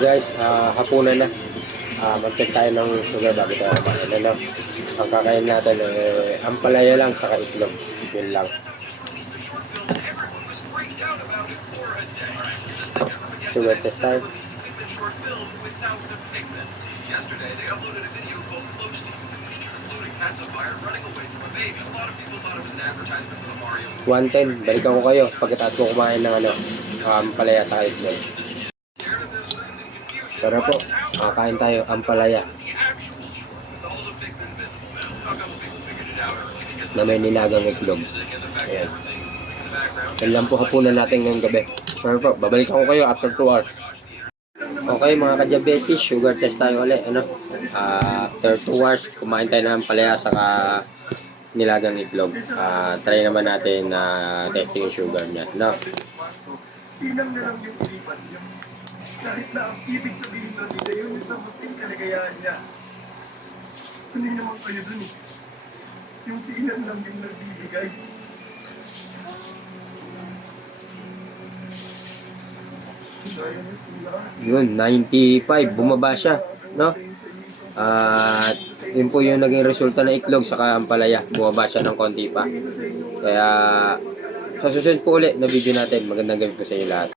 guys, hapunan na. Mag-check tayo ng sugar bago tayo kumain. Ano? Ang kakain natin ampalaya lang sa itlog. Yun lang. Sugar test time. Yesterday, they uploaded a video called Close to You that featured a floating pacifier running away from a baby. A lot of people thought it was an advertisement for the Mario. 110, balikan ko kayo pagkatapos ko kumain ng ampalaya sa itlog. Tara po, kain tayo ampalaya. Na may nilagang itlog. Ayan. Yan lang po hapunan natin ngayong gabi. Tara po, babalikan ko kayo after 2 hours. Okay mga ka-diabetes, sugar test tayo ulit. After 2 hours, kumain tayo ng palaya saka nilagang itlog. Try naman natin na testing yung sugar niya. No? Sinang na lang yung ulipan niya. Kahit na ang ibig sabihin doon nila yun yung sa muting kaligayahan niya. Sunin naman kayo dun eh. Yung si Ilan lang yung nagbibigay. Yun, 95. Bumaba siya. No? At yun po yung naging resulta ng itlog saka ampalaya. Bumaba siya ng konti pa. Kaya sa susunod po ulit na video natin. Magandang gabi po sa inyo lahat.